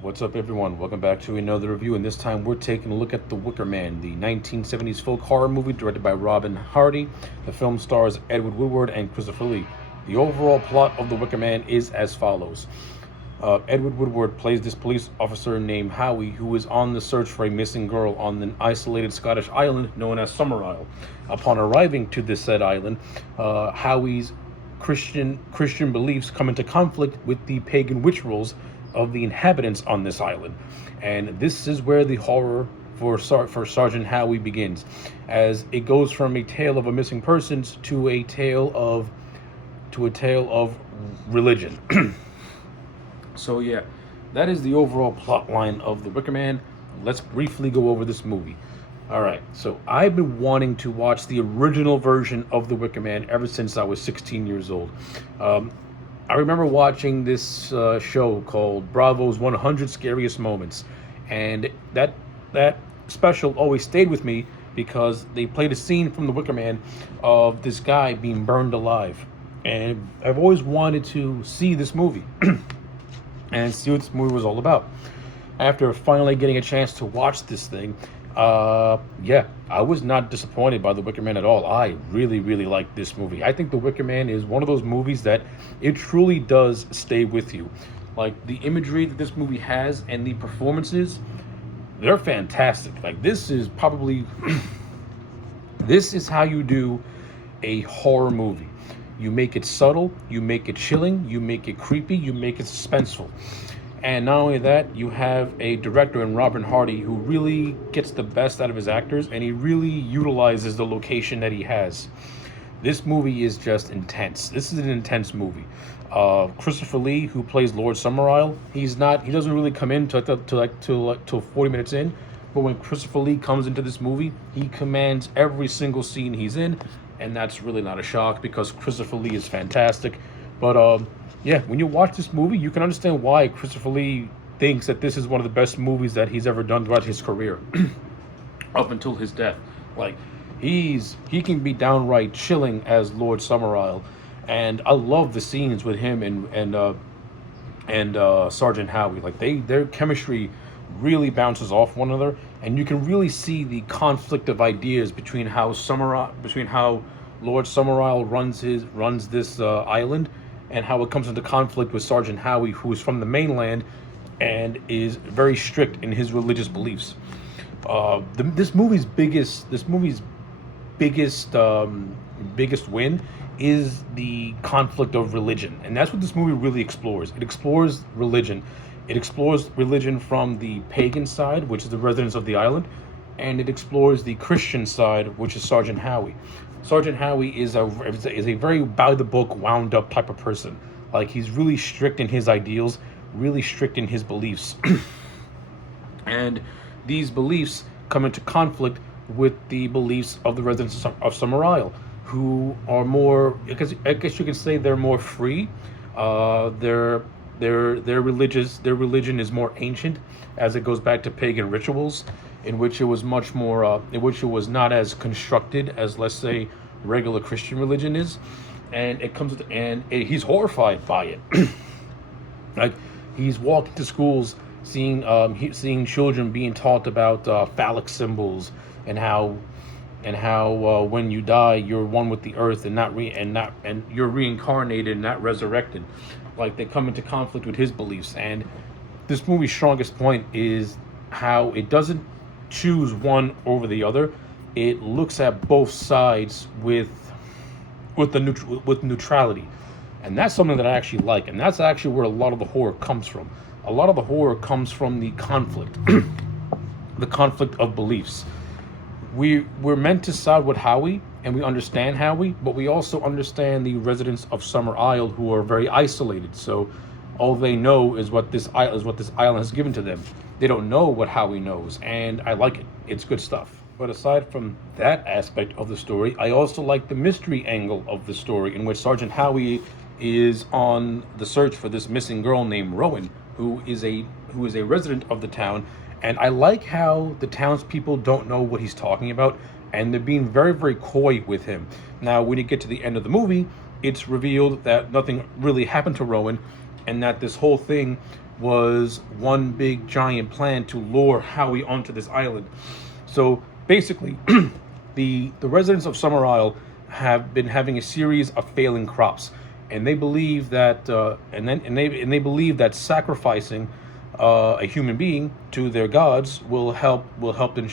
What's up, everyone? Welcome back to another review, and this time we're taking a look at The Wicker Man, the 1970s folk horror movie directed by Robin Hardy. The film stars Edward Woodward and Christopher Lee. The overall plot of The Wicker Man is as follows. Edward Woodward plays this police officer named Howie, who is on the search for a missing girl on an isolated Scottish island known as Summerisle. Upon arriving to this said island, Howie's Christian beliefs come into conflict with the pagan witch rules of the inhabitants on this island, and this is where the horror for Sergeant Howie begins, as it goes from a tale of a missing persons to a tale of religion. So yeah, that is the overall plot line of The Wicker Man. Let's briefly go over this movie. All right, so I've been wanting to watch the original version of The Wicker Man ever since I was 16 years old. I remember watching this show called Bravo's 100 Scariest Moments, and that special always stayed with me because they played a scene from The Wicker Man of this guy being burned alive, and I've always wanted to see this movie and see what this movie was all about. After finally getting a chance to watch this thing, I was not disappointed by The Wicker Man at all. I really, really like this movie. I think The Wicker Man is one of those movies that it truly does stay with you. Like, the imagery that this movie has and the performances, they're fantastic. Like, this is probably, this is how you do a horror movie. You make it subtle, you make it chilling, you make it creepy, you make it suspenseful. And not only that, you have a director in Robin Hardy who really gets the best out of his actors, and he really utilizes the location that he has. This movie is just intense. This is an intense movie. Christopher Lee, who plays Lord Summerisle, he doesn't really come in till 40 minutes in, but when Christopher Lee comes into this movie, he commands every single scene he's in, and that's really not a shock because Christopher Lee is fantastic. But yeah, when you watch this movie, you can understand why Christopher Lee thinks that this is one of the best movies that he's ever done throughout his career, up until his death. Like, he can be downright chilling as Lord Summerisle, and I love the scenes with him and Sergeant Howie. Like, their chemistry really bounces off one another, and you can really see the conflict of ideas between how Lord Summerisle runs this island, and how it comes into conflict with Sergeant Howie, who is from the mainland and is very strict in his religious beliefs. This movie's biggest win is the conflict of religion, and that's what this movie really explores. It explores religion. It explores religion from the pagan side, which is the residents of the island, and it explores the Christian side, which is Sergeant Howie. Sergeant Howie is a very by-the-book, wound-up type of person. Like, he's really strict in his ideals, really strict in his beliefs. And these beliefs come into conflict with the beliefs of the residents of Summerisle, who are more, because I guess you could say they're more free. Their religion is more ancient, as it goes back to pagan rituals, in which it was much more, in which it was not as constructed as, let's say, regular Christian religion is, and he's horrified by it. Like, he's walking to schools, seeing children being taught about phallic symbols, and how when you die you're one with the earth and you're reincarnated, not resurrected. Like, they come into conflict with his beliefs, and this movie's strongest point is how it doesn't choose one over the other. It looks at both sides with neutrality, and that's something that I actually like, and that's actually where a lot of the horror comes from. A lot of the horror comes from the conflict, the conflict of beliefs. We're meant to side with Howie, and we understand Howie, but we also understand the residents of Summerisle, who are very isolated. So all they know is what this island has given to them. They don't know what Howie knows, and I like it. It's good stuff. But aside from that aspect of the story, I also like the mystery angle of the story, in which Sergeant Howie is on the search for this missing girl named Rowan, who is a resident of the town. And I like how the townspeople don't know what he's talking about, and they're being very, very coy with him. Now, when you get to the end of the movie, it's revealed that nothing really happened to Rowan, and that this whole thing was one big giant plan to lure Howie onto this island. So basically, the residents of Summer Isle have been having a series of failing crops, and they believe that and they believe that sacrificing a human being to their gods will help them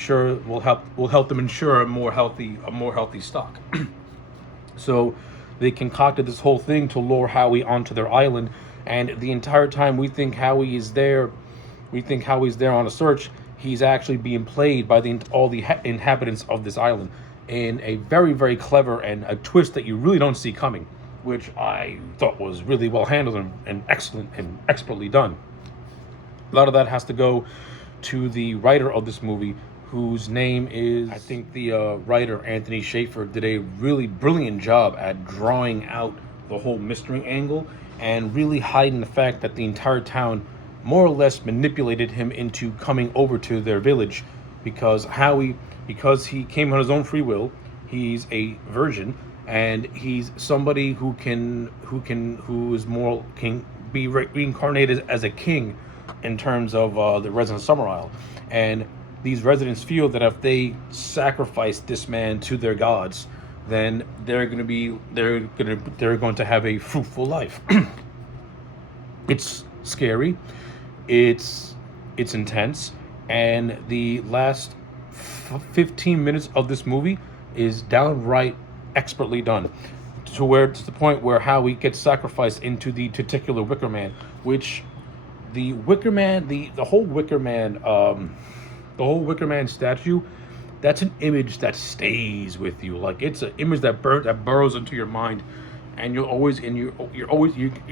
ensure a more healthy stock. So they concocted this whole thing to lure Howie onto their island, and the entire time we think Howie is there, on a search. He's actually being played by all the inhabitants of this island in a very, very clever and a twist that you really don't see coming, which I thought was really well handled and excellent and expertly done. A lot of that has to go to the writer of this movie, whose name is, I think the writer, Anthony Schaefer, did a really brilliant job at drawing out the whole mystery angle and really hiding the fact that the entire town more or less manipulated him into coming over to their village, because he came on his own free will. He's a virgin, and he's somebody who can be reincarnated as a king in terms of the residents of Summer Isle. And these residents feel that if they sacrifice this man to their gods, then they're going to have a fruitful life. It's scary, it's intense, and the last 15 minutes of this movie is downright expertly done, to the point where Howie gets sacrificed into the titular Wicker Man, which the Wicker Man, the whole Wicker Man statue, that's an image that stays with you. Like, it's an image that burrows into your mind, and you're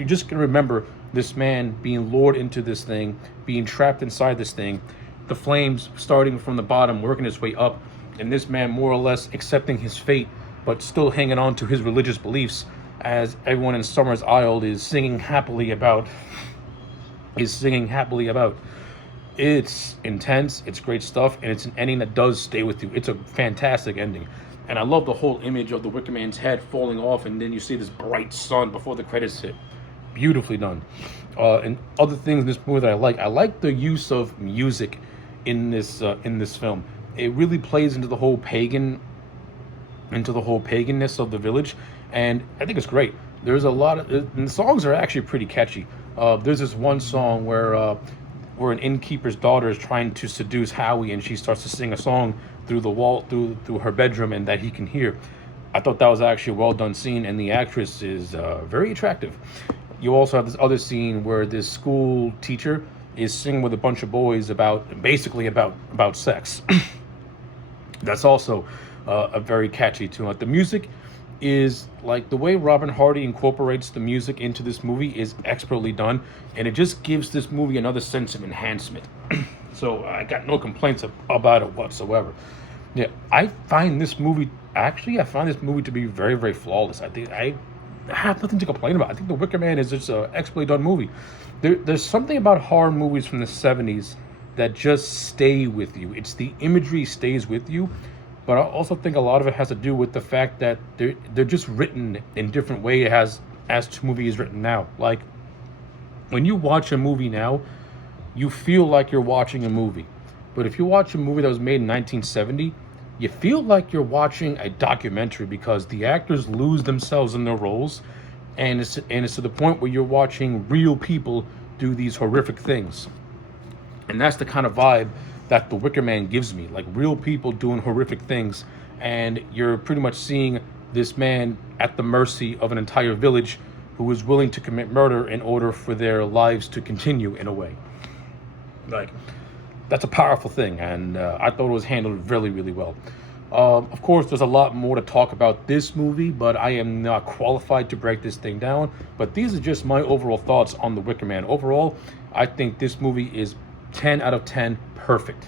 just gonna remember this man being lured into this thing, being trapped inside this thing, the flames starting from the bottom, working its way up, and this man more or less accepting his fate, but still hanging on to his religious beliefs, as everyone in Summer's Isle is singing happily about. It's intense, it's great stuff, and it's an ending that does stay with you. It's a fantastic ending. And I love the whole image of the Wicker Man's head falling off, and then you see this bright sun before the credits hit. Beautifully done. And other things in this movie that I like the use of music in this film. It really plays into the whole paganness of the village, and I think it's great. There's a lot of, and the songs are actually pretty catchy. There's this one song where an innkeeper's daughter is trying to seduce Howie, and she starts to sing a song through the wall, through her bedroom, and that he can hear. I thought that was actually a well done scene, and the actress is very attractive. You also have this other scene where this school teacher is singing with a bunch of boys about sex. That's also a very catchy tune. Like, the music is, like, the way Robin Hardy incorporates the music into this movie is expertly done, and it just gives this movie another sense of enhancement. So I got no complaints about it whatsoever. Yeah, I find this movie to be very, very flawless. I have nothing to complain about. I think The Wicker Man is just an expertly done movie. There's something about horror movies from the 70s that just stay with you. It's the imagery stays with you, but I also think a lot of it has to do with the fact that they're just written in different way as to movie is written now. Like, when you watch a movie now, you feel like you're watching a movie. But if you watch a movie that was made in 1970, you feel like you're watching a documentary, because the actors lose themselves in their roles, and it's to the point where you're watching real people do these horrific things. And that's the kind of vibe that The Wicker Man gives me, like real people doing horrific things, and you're pretty much seeing this man at the mercy of an entire village who is willing to commit murder in order for their lives to continue in a way. Like, that's a powerful thing, and I thought it was handled really, really well. Of course, there's a lot more to talk about this movie, but I am not qualified to break this thing down. But these are just my overall thoughts on The Wicker Man. Overall, I think this movie is 10 out of 10 perfect.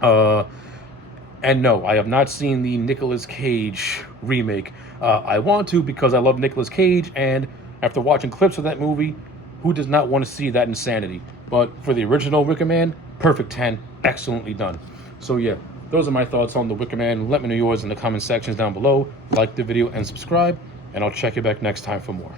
And no, I have not seen the Nicolas Cage remake. I want to, because I love Nicolas Cage, and after watching clips of that movie, who does not want to see that insanity? But for the original Wicker Man, perfect 10, excellently done. So yeah, those are my thoughts on The Wicker Man. Let me know yours in the comment sections down below. Like the video and subscribe, and I'll check you back next time for more.